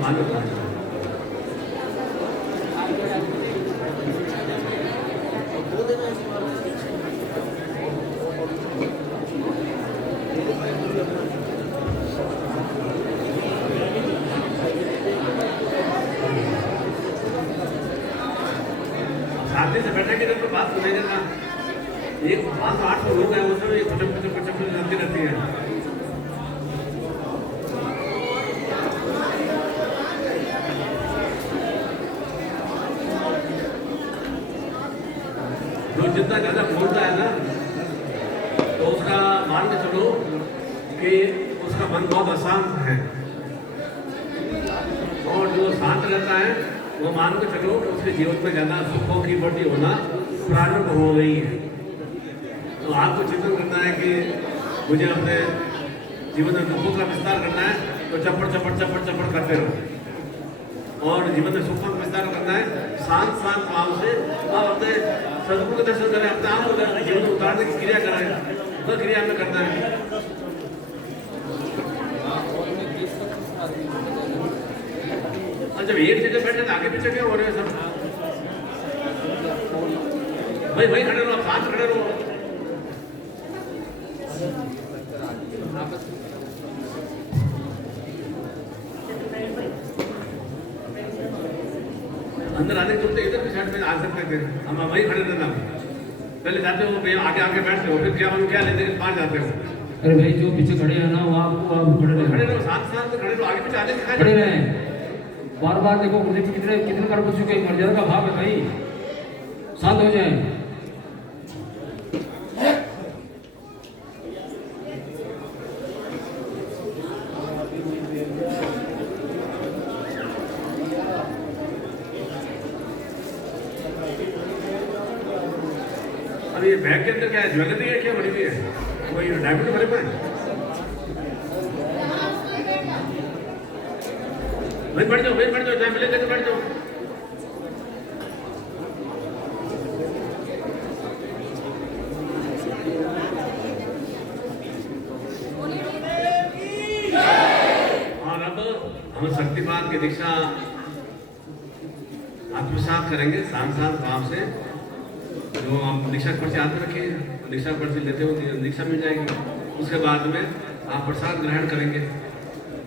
मालूम है। सामने से बैठेंगे तो बात सुनेंगे ना, एक 5-8 लोग हैं उसमें कुछ जानती रहती है। जो जितना ज़्यादा बोलता है ना तो उसका मान के चलो कि उसका मन बहुत अशांत है। और जो शांत रहता है वो मान के चलो कि उसके जीवन में ज़्यादा सुखों की बढ़ती होना प्रारंभ हो गई है। तो आपको चिंतन करना है कि मुझे अपने जीवन में दुखों का विस्तार करना है, तो चपड़ करते रहो। और जीवन में सुखों का विस्तार करना है शांत भाव से, और अपने सदगुरु के दर्शन करें, अपने आप को जीवन उतारने की क्रिया करें, वह क्रिया में करना है। और जब एक जगह बैठे तो आगे पीछे क्या हो रहे हैं सब, भाई खड़े रहो, आप शांत खड़े रहो। अंदर आने के इधर की साइड में आ सकते थे, हम वहीं खड़े रहना। पहले जाते हो आगे बैठते हो, फिर क्या लेते हैं बाहर जाते हो। अरे भाई जो पीछे खड़े हैं ना वो आप खड़े रहे, साथ खड़े रहो, आगे पीछे आगे खड़े रहे। बार बार देखो कितने कितने कर चुके हैं, मर्यादा का भाव है भाई, शांत हो जाए। अब ये बैग के अंदर क्या है, ज्वेलरी है क्या बड़ी हुई है, कोई डायमंड भरे हुए हैं? भाई बैठ जाओ, भाई बैठ जाओ, टाइम लेकर बैठ जाओ। और अब हम शक्तिपात की दीक्षा आत्मसात करेंगे सांसार भाव से। जो आप दीक्षा पर्ची हाथ में रखिए, दीक्षा पर्ची लेते हो दीक्षा मिल जाएगी। उसके बाद में आप प्रसाद ग्रहण करेंगे।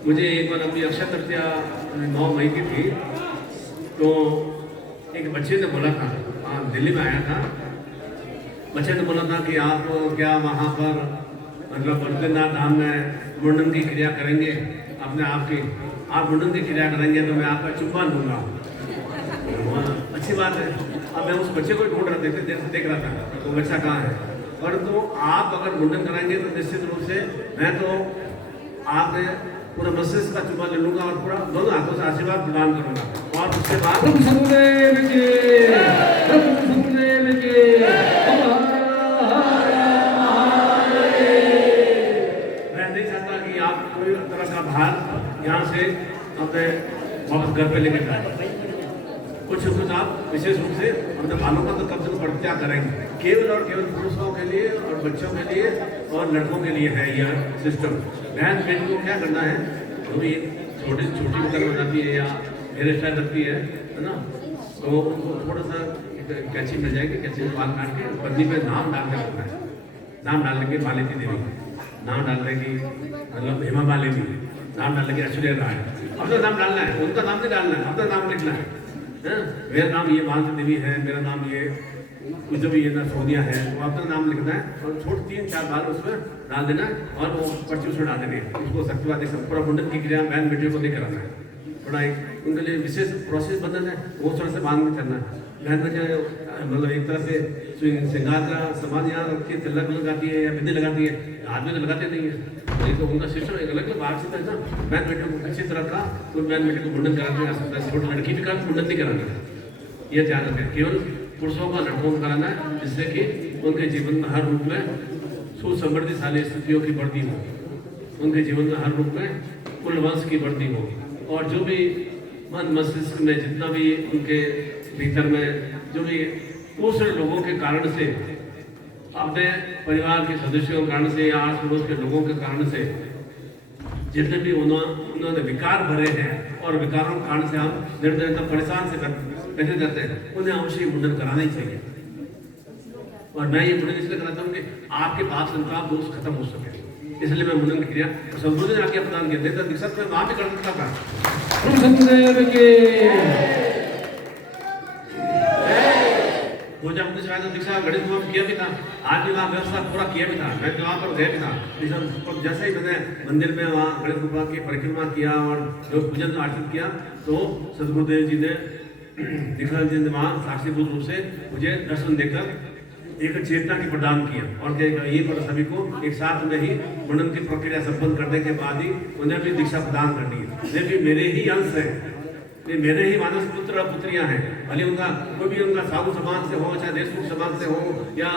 मुझे एक बार अपनी अक्षय तृतीया 9 मई की थी, तो एक बच्चे ने बोला था, दिल्ली में आया था, बच्चे ने बोला था कि आप क्या वहाँ पर मतलब बद्रीनाथ धाम में मुंडन की क्रिया करेंगे अपने आप की, आप मुंडन की क्रिया करेंगे तो मैं आपका चुम्बन दूंगा। अच्छी बात है। अब मैं उस बच्चे को ढूंढ रहा देख रहा था, तो बच्चा कहाँ है। परंतु आप अगर मुंडन कराएंगे तो निश्चित रूप से मैं तो आप पूरा मस्तिष्क का चुम्बन ले लूंगा और पूरा दोनों हाथों से आशीर्वाद प्रदान करूंगा। और उसके बाद मैं नहीं चाहता कि आप कोई तरह का भार यहाँ से अपने वापस घर पे लेके जाए। कुछ आप विशेष रूप से अपने बालों का तो कम से कम प्रतिज्ञा करेंगे, केवल और केवल पुरुषों के लिए और बच्चों के लिए और लड़कों के लिए है यह सिस्टम। बहन बेटी को क्या करना है, जो भी छोटी छोटी उम्र हो जाती है या हेयर स्टाइल रखती है ना, तो उनको थोड़ा सा कैंची मिल जाएगी, कैंची में बाल काट के बंदी पे नाम डाल के रखना है। नाम डालने के मालेती देवी, नाम डालने की मतलब हेमा मालिनी, नाम डालने की ऐश्वर्या राय, अपना नाम डालना है, उनका नाम नहीं डालना है, अपना नाम लिखना है। मेरा नाम ये मालती देवी है, मेरा नाम ये कुछ भी ये ना सोनिया है, वो अपना नाम लिखना है और छोटे 3-4 बार उसमें डाल देना है और वो पर्ची उसमें डाल देनी है। उसको शक्तिवादी पूरा मुंडन की क्रिया बहन बेटियों को नहीं कराना है, थोड़ा एक उनके लिए विशेष प्रोसेस बंधन है, वो थोड़ा से बांध में करना है। बहन बच्चे मतलब एक तरह से श्रृंगार का सामान यहाँ रख के तिलक लगाती है या बिंदी लगाती है, आदमी तो लगाते नहीं है, ये तो उनका सिस्टम एक अलग बाहर से था। बहन बेटियों को अच्छी तरह का कोई बहन बेटी को मुंडन कराने आ सकता है, छोटी लड़की भी का मुंडन नहीं कराना है, ये ध्यान रखें। केवल पुरुषों का लड़कों को कराना है, जिससे कि उनके जीवन में हर रूप में सुसमृद्धिशाली स्थितियों की बढ़ती हो, उनके जीवन में हर रूप में कुल वंश की बढ़ती हो, और जो भी मन मस्तिष्क में जितना भी उनके भीतर में जो भी दूसरे लोगों के कारण से, अपने परिवार के सदस्यों के कारण से या आस पड़ोस के लोगों के कारण से जितने भी उन्होंने विकार भरे हैं और विकारों के कारण से हम निर्दयता परेशान से बैठे रहते हैं, उन्हें अवश्य मुंडन कराना ही चाहिए। और मैं ये मुंडन इसलिए कराता हूँ कि आपके पाप संताप दोष खत्म हो सके, इसलिए मैं मुंडन की क्रिया सदगुरु ने आके प्रदान किया था। दीक्षा में वहां भी कर सकता था। दीक्षा गणेश में किया भी था, आज भी वहाँ व्यवस्था पूरा किया भी था, मैं तो वहाँ पर गया भी था। जैसे ही मैंने मंदिर में वहाँ गणेश गुफा की परिक्रमा किया और जो पूजन अर्चित किया, तो सदगुरुदेव जी ने दीक्षा जी ने वहाँ साक्षीभूत रूप से मुझे दर्शन देकर एक चेतना की प्रदान किया और क्या ये पर सभी को एक साथ में ही मुंडन की प्रक्रिया संपन्न करने के बाद ही उन्हें भी दीक्षा प्रदान करनी है। ये भी मेरे ही अंश है, ये मेरे ही मानस पुत्र पुत्रियां हैं, भले उनका कोई भी उनका साधु समाज से हो, चाहे देशमुख समाज से हो या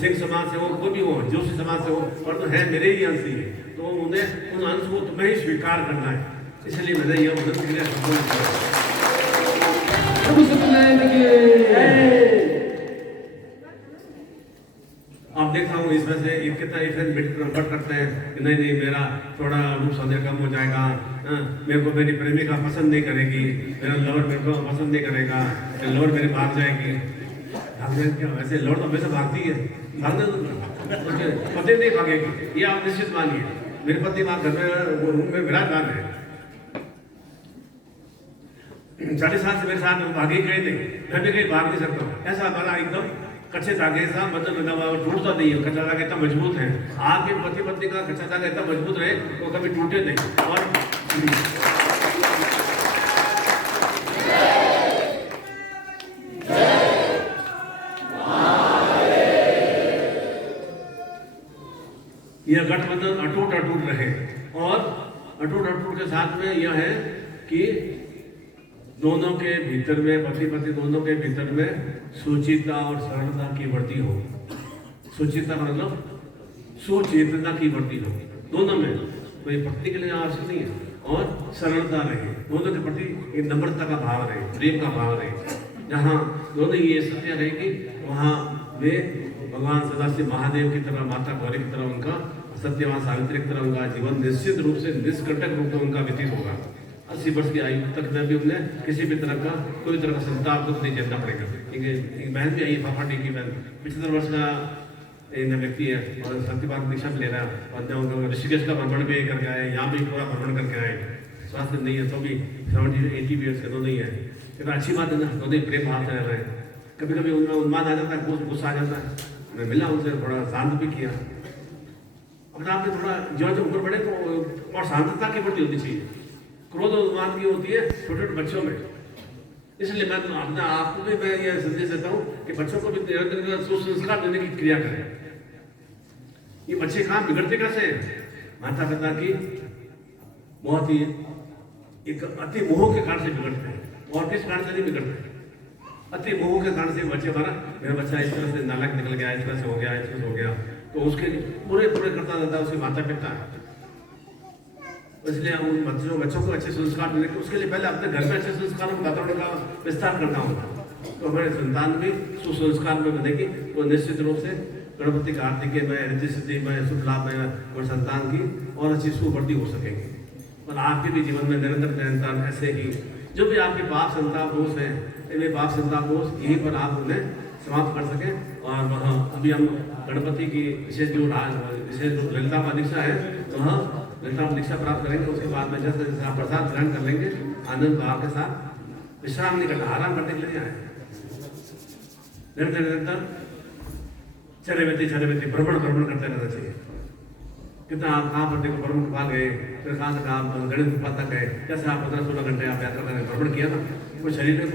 सिंह समाज से हो, कोई भी हो, जोशी समाज से हो, और तो है मेरे ही अंश ही है, तो उन्हें उन अंश को तुम्हें ही स्वीकार करना है। इसलिए मैंने यह मुंडन क्रिया संपन्न किया। अब देखता हूँ इसमें से कितना बट करते हैं कि नहीं नहीं मेरा थोड़ा रूप सौंदर्य कम हो जाएगा, मेरे को मेरी प्रेमिका पसंद नहीं करेगी, मेरा लवर मेरे को पसंद नहीं करेगा, लवर मेरे भाग जाएगी। क्या वैसे लवर तो हमेशा भागती है, भागने उसके पति नहीं भागेगी, ये आप निश्चित मानिए। मेरे पति वहाँ घर में रूम में विराजमान है, 40 साल से मेरे साथ भागी गए नहीं, मैं भी कहीं भाग नहीं सकता हूँ। ऐसा हमारा एकदम कच्चे धागे सा मतलब टूटता नहीं है, कच्चा धागा इतना मजबूत है। आपके पति पत्नी का कच्चा धागा इतना मजबूत रहे तो कभी टूटे नहीं। और यह गठबंधन अटूट अटूट रहे। और अटूट अटूट के साथ में यह है कि दोनों के भीतर में, पति पत्नी दोनों के भीतर में सुचिता और सरलता की वृद्धि हो। सुचिता मतलब सुचेतना की वृद्धि हो दोनों में, कोई पत्नी के लिए आवश्यक नहीं है। और सरलता रहे, दोनों के प्रति एक नम्रता का भाव रहे, प्रेम का भाव रहे। जहाँ दोनों ये सत्य रहेगी वहाँ वे भगवान सदाशिव महादेव की तरह, माता गौरी की तरह उनका, सत्यवान सावित्री की तरह उनका जीवन निश्चित रूप से निष्कंटक रूप में उनका व्यतीत होगा। 80 वर्ष की आयु तक में भी उन्हें किसी भी तरह का, कोई तरह का संताप दुख नहीं झेलना पड़ेगा। एक बहन भी आई, पापा डी की बहन, 75 वर्ष का व्यक्ति है और सत्यवान दीक्षा ले रहा है और ऋषिकेश का भ्रमण भी करके आए, यहाँ भी पूरा भ्रमण करके आए। स्वास्थ्य नहीं है तो भी 70-80 ईयर्स के दोनों ही है। तो अच्छी बात है ना, दोनों ही प्रेम भाव से रह रहे हैं। कभी कभी उनमें उन्माद आ जाता है, गुस्सा आ जाता है। मैं मिला उनसे, थोड़ा शांत भी किया। अपने आप में थोड़ा जो ऊपर बढ़े तो और शांतता की वृद्धि होनी चाहिए। क्रोध और उन्माद की होती है छोटे छोटे बच्चों में। इसलिए मैं अपने आपको भी मैं यह संदेश देता हूँ कि बच्चों को भी निरंतर सुसंस्कार देने की क्रिया करें। ये बच्चे कहाँ बिगड़ते कैसे हैं? माता पिता की बहुत ही एक अति मोह के कारण से बिगड़ते हैं। और किस कारण से नहीं बिगड़ते? अति मोह के कारण से बच्चे हमारा, मेरा बच्चा इस तरह से नालायक निकल गया, इस तरह से हो गया, इस तरह से हो गया, तो उसके पूरे करता रहता है उसके माता पिता। इसलिए उन बच्चों को अच्छे संस्कार मिले, उसके लिए पहले अपने घर में अच्छे संस्कारों का वातावरण का विस्तार करना होगा। तो हमारे संतान भी सुसंस्कार में बनेगी तो निश्चित रूप से गणपति का आरती के में, रिद्धि सिद्धि में, शुभ लाभ में और संतान की और अच्छी सुवृद्धि हो सकेगी। और आपके भी जीवन में निरंतर ऐसे ही जो भी आपके पाप संताप दोष हैं, इन्हें पाप संताप दोष यहीं पर आप उन्हें समाप्त कर सकें। और वहाँ अभी हम गणपति की विशेष जो ललिता का दीक्षा है, वहाँ ललिता दीक्षा प्राप्त करेंगे। उसके बाद में जैसे जैसे आप प्रसाद ग्रहण कर लेंगे आनंद भाव के साथ, विश्राम नहीं करना, आराम करने के लिए आए। निरंतर चले व्यक्ति भ्रमण करते रहना चाहिए। कितना आप कहाँ पर देखो प्रमुख पाल गए, फिर कहाँ तक आप गणेश गुफा तक गए, कैसे आप 15-16 घंटे आप यात्रा करने भ्रमण किया ना। कोई शरीर में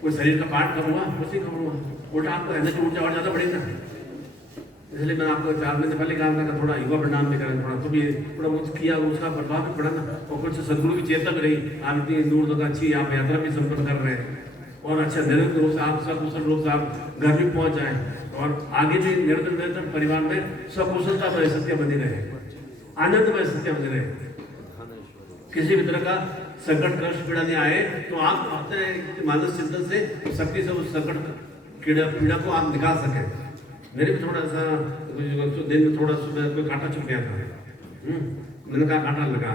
कोई शरीर का पार्ट कम हुआ, कुछ नहीं कम हुआ, उल्टा आपको एनर्जी ऊर्जा और ज़्यादा बढ़ेगा। इसलिए मैंने आपको 4 महीने पहले कहा था कि थोड़ा युवा परिणाम भी करें, थोड़ा तो भी थोड़ा कुछ किया, उसका प्रभाव भी पड़ा ना। और कुछ सदगुरु की चेतना भी रही, आप इतनी दूर तक अच्छी आप यात्रा भी संपन्न कर रहे हैं और अच्छा निरंतर रूप से आप सकुशल रूप से आप घर भी पहुँच जाएँ और आगे भी निरंतर परिवार में सकुशलता में सत्य बनी रहे, आनंद में सत्य बनी रहे। किसी भी तरह का संकट कष्ट पीड़ा नहीं आए तो आप अपने मानस चिंतन से शक्ति से उस संकट पीड़ा को आप निकाल सके। मेरे भी थोड़ा सा दिन में थोड़ा सुबह कोई कांटा चुप गया था, मैंने कहा कांटा लगा,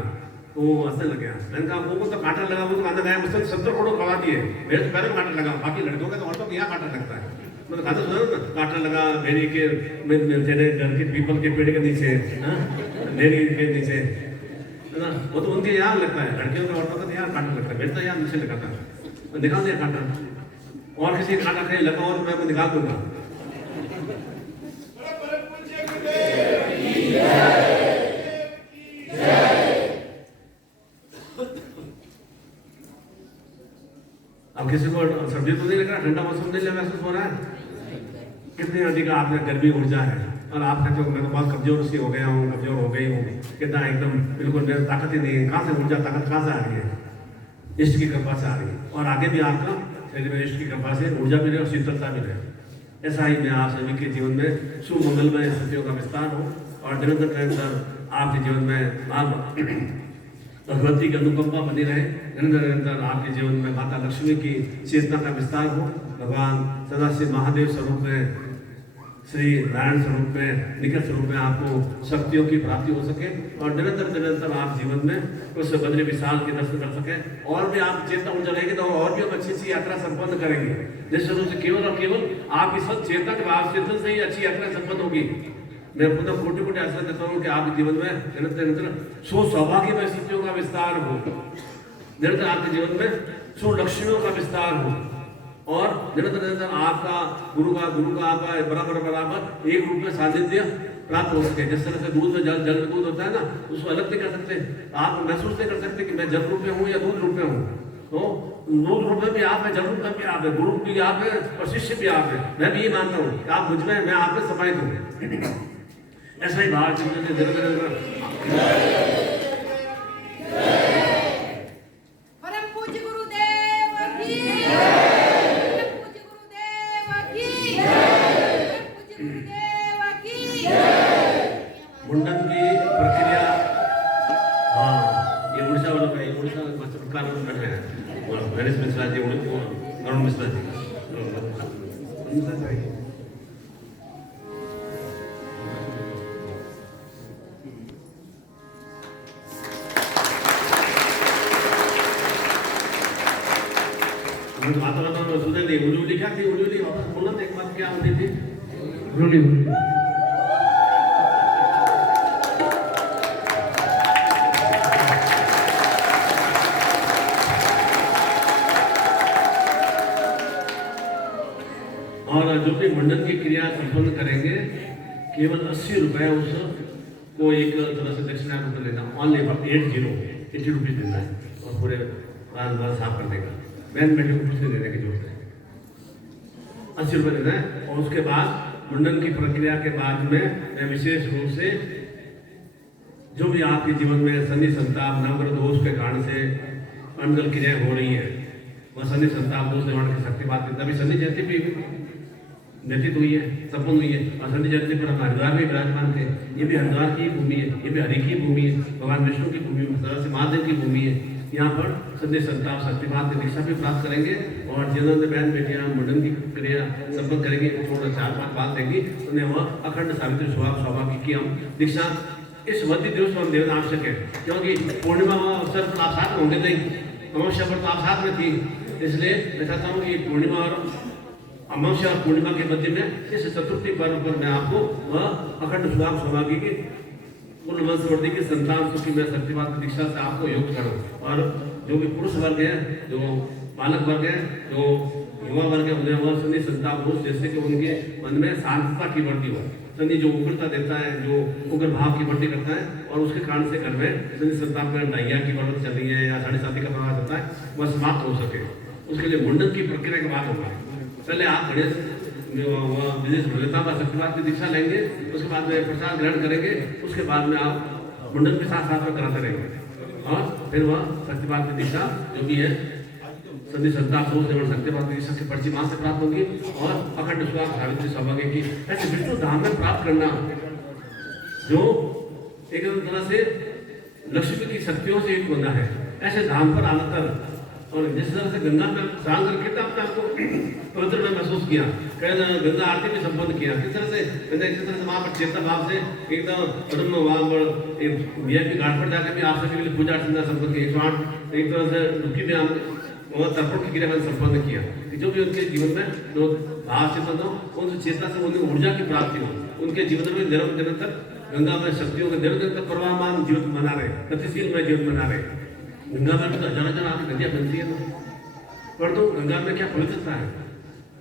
तो हंसने लग गया। मैंने कहा वो तो कांटा लगा, वो तो कांटा गया, मुझसे 70 करोड़ कमा दिए, मेरे तो पहले कांटा लगा, बाकी लड़कों का तो औरतों को यहाँ कांटा लगता है। मैंने कहा था कांटा लगा मेरी के तेरे घर के पीपल के पेड़ के नीचे, मेरी के नीचे है ना, वो तो उनके यहाँ लगता है, लड़कियों के औरतों का यहाँ कांटा लगता है, मेरे तो यहाँ नीचे लगा था, निकाल दिया कांटा। और किसी कांटा कहीं लगा और मैं निकाल दूंगा। अब किसी को सर्दी तो नहीं लग रहा, ठंडा मौसम नहीं महसूस हो रहा है, कितनी अधिक आपने गर्मी ऊर्जा है और आप कहते हो मैं तो बहुत कमजोर सी हो गया हूँ, कमजोर हो गई हूँ, कितना एकदम बिल्कुल मेरी ताकत ही नहीं है। कहाँ से ऊर्जा ताकत कहाँ से आ रही है? इष्ट की कृपा से आ रही है। और आगे भी आपका शरीर में इष्ट की कृपा से ऊर्जा भी रहे और शीतलता भी रहे। ऐसा ही मैं आप सभी के जीवन में सुमंगलमय स्थितियों का विस्तार हो और निरंतर आपके जीवन में भगवती की अनुकंपा बनी रहे, निरंतर आपके जीवन में माता लक्ष्मी की चेतना का विस्तार हो, भगवान सदाशिव महादेव स्वरूप में, श्री नारायण स्वरूप में, निकट स्वरूप में आपको शक्तियों की प्राप्ति हो सके और निरंतर आप जीवन में उस बद्री विशाल के दर्शन कर सके। और भी आप चेतना ऊर्जा रहेगी तो और भी हम अच्छी यात्रा संपन्न करेंगे। निश्चित रूप से केवल और केवल आप इस वक्त चेतना के भाव चिंतन से ही अच्छी यात्रा संपन्न होगी। मैं पुनः कोटि आश्रय देता हूँ कि आपके जीवन में निरंतर सौभाग्यमय स्थितियों का विस्तार हो, निरंतर आपके जीवन में सुलक्ष्मियों का विस्तार हो और निरंतर आपका गुरु का आपका बराबर एक रूप में सानिध्य प्राप्त हो सके। जिस तरह से दूध में जल में दूध होता है ना, उसको अलग नहीं कर सकते, आप महसूस नहीं कर सकते कि मैं जल रूप में हूँ या दूध रूप में हूँ। तो दूध रूप में भी आप है, जल रूप में भी आप है, गुरु भी आप है और शिष्य भी आप है। मैं भी ये मानता हूँ कि आप मुझ में, मैं आप में समाहित हूँ। ऐसा ही बाहर चलते थे धीरे परम पूज्य गुरुदेव की परम पूज्य गुरुदेव की परम पूज्य गुरुदेव की मुंडन की प्रक्रिया। हाँ, ये उड़ीसा वालों का, उड़ीसा सरकार में बैठे हैं गणेश मिश्रा जी, अरुण मिश्रा जी। वातावरण सुधे नहीं, उड़ी क्या थी, उड़ी वापस बोलना तो एक बात क्या होती थी, उरुली और जो भी मुंडन की क्रिया संपन्न करेंगे केवल 80 रुपए उसको एक तरह से दक्षिणा रूप में लेना, ऑनली 80 रुपीज देना है और पूरे रात साफ कर देगा। बहन बेटे को कुछ नहीं देने की जरूरत है, 80 रुपये देना है। और उसके बाद मुंडन की प्रक्रिया के बाद में मैं विशेष रूप से जो भी आपके जीवन में शनि संताप नवग्रह दोष के कारण से अनगल क्रियाएं हो रही हैं, वह शनि संताप दोष निवारण की शक्ति बात है। तभी शनि जयंती भी व्यतीत हुई है, संपन्न हुई है। और शनि जयंती पर हम हरिद्वार में विराजमान थे। ये भी हरिद्वार की भूमि है, ये भी हरि की भूमि है, भगवान विष्णु की भूमि है, से महादेव की भूमि है। यहाँ पर शनि संताप शक्तिपात की दीक्षा भी प्राप्त करेंगे। और जिन्होंने बहन बेटियां मुंडन की क्रिया संपन्न करेंगे, थोड़ा 4-5 बात देंगी, उन्हें वह अखंड सावित्री सौभाग्य की हम दीक्षा इस मध्य दिवस में हम देना आवश्यक है, क्योंकि पूर्णिमा अवसर पर आप साथ में होंगे नहीं, अमावस्या पर तो आप साथ में थी। इसलिए मैं चाहता हूँ कि पूर्णिमा और अमावस्या और पूर्णिमा के मध्य में इस चतुर्थी पर्व पर मैं आपको वह अखंड सौभाग्य की पूर्ण वंशवर्धि की संतान सुखी में शक्तिपात की दीक्षा से आपको युक्त करूँ। और जो भी पुरुष वर्ग है, जो बालक वर्ग है, जो युवा वर्ग है, उन्हें वह शनि संताप दोष जैसे कि उनके मन में शांतता की वृद्धि हो। शनि जो उग्रता देता है, जो उग्र भाव की वृद्धि करता है, और उसके कारण से घर में शनि संताप में डाइया की प्रवृत्ति चल रही है या साढ़े साथी का प्रभाव होता है, वह समाप्त हो सके। उसके लिए मुंडन की प्रक्रिया के बाद होगा। पहले आप गणेश विशेष भव्यता व शक्तिपात की दीक्षा लेंगे, उसके बाद में प्रसाद ग्रहण करेंगे, उसके बाद में आप मुंडन के साथ साथ में कराते रहेंगे। और फिर वह शक्तिपात की दीक्षा जो भी है शनि संताप दोष निवारण शक्तिपात की दीक्षा की पर्ची वहां से प्राप्त होगी। और अखंड सावित्री सौभाग्य की ऐसे विष्णु धाम में प्राप्त करना, जो एक तरह से लक्ष्मी की शक्तियों से युक्त होना है, ऐसे धाम पर आना। और जिस तरह से गंगा में स्नान करके अपने आपको पवित्र में महसूस किया, गंगा आरती में संपन्न किया, किस तरह से वहां पर चेता भाव से एकदम वहां पर वीआईपी घाट पर जाकर भी आप सभी के लिए पूजा अर्चना संपन्न की। 108 एक तरह से डुबकी में हम तर्पण की क्रिया में संपन्न किया कि जो भी उनके जीवन में जो भाव चेतन हो, उन चेता से उनकी ऊर्जा की प्राप्ति हो, उनके जीवन में निरंतर गंगा में शक्तियों के निरंतर प्रवाहमान जीवन बना रहे, गतिशील में जीवन बना रहे। गंगा में तो हजार आपकी नदियां बनती है ना, पर तो गंगा में क्या पवित्रता है?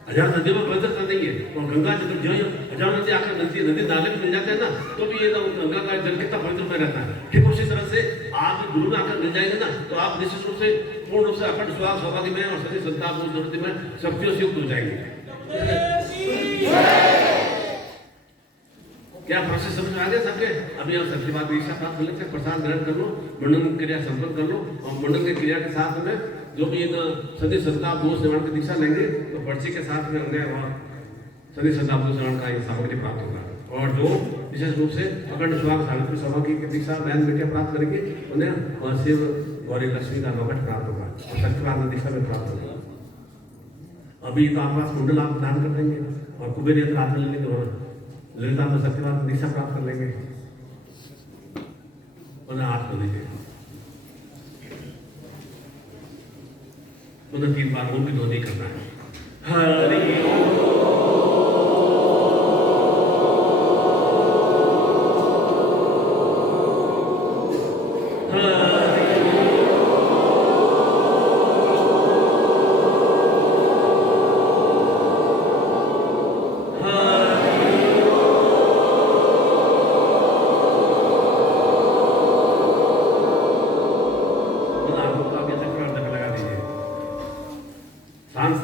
1000 नदियों में पवित्रता नहीं है। और गंगा जब जो 1000 नदी आकर मिलती है, नदी नाले में मिल जाते हैं ना, तो भी ये तो गंगा का जल कितना पवित्र में रहता है। ठीक उसी तरह से आप गुरु में आकर मिल जाएंगे ना, तो आप निश्चित रूप से पूर्ण रूप से अखंड सौभाग्य में और शनि संताप दोष में शक्तियों से युक्त हो जाएंगे। क्या प्रोसेस समझ में आ गया सबके? अभी आप शक्तिपात दीक्षा प्राप्त कर लेते, प्रसाद ग्रहण कर लो, मुंडन क्रिया संपन्न कर लो। और मुंडन की क्रिया के साथ में जो भी शनि संताप दोष निवारण की दीक्षा लेंगे, तो पर्ची के साथ में उन्हें वहाँ शनि संताप दोष निवारण का सामग्री प्राप्त होगा। और जो विशेष रूप से अखंड सावित्री सौभाग्य की दीक्षा बहन बेटियां प्राप्त करेंगे, उन्हें शिव गौरी लक्ष्मी का नौकट प्राप्त होगा और शक्तिपात दीक्षा में प्राप्त होगा। अभी तो आपके पास मुंडन आप दान कर देंगे और कुबेर यंत्र हाथ में लेंगे, तो ललिता में शक्तिपात दीक्षा प्राप्त कर लेंगे। उन्हें हाथ को दीजिए, उन्हें 3 बार ओम की ध्वनि करना है। हरि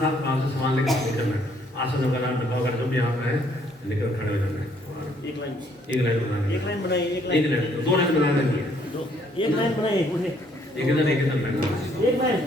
साथ सामान लेकर निकलना है। आसन वगैरह जो भी यहाँ पे है निकल खड़े हो जाना है। एक लाइन एक लाइन बनाना है। एक लाइन बनाइए एक एक लाइन लाइन, दो लाइन बना देंगे। दो एक लाइन बनाइए पूरे एक इधर बैठना है। एक लाइन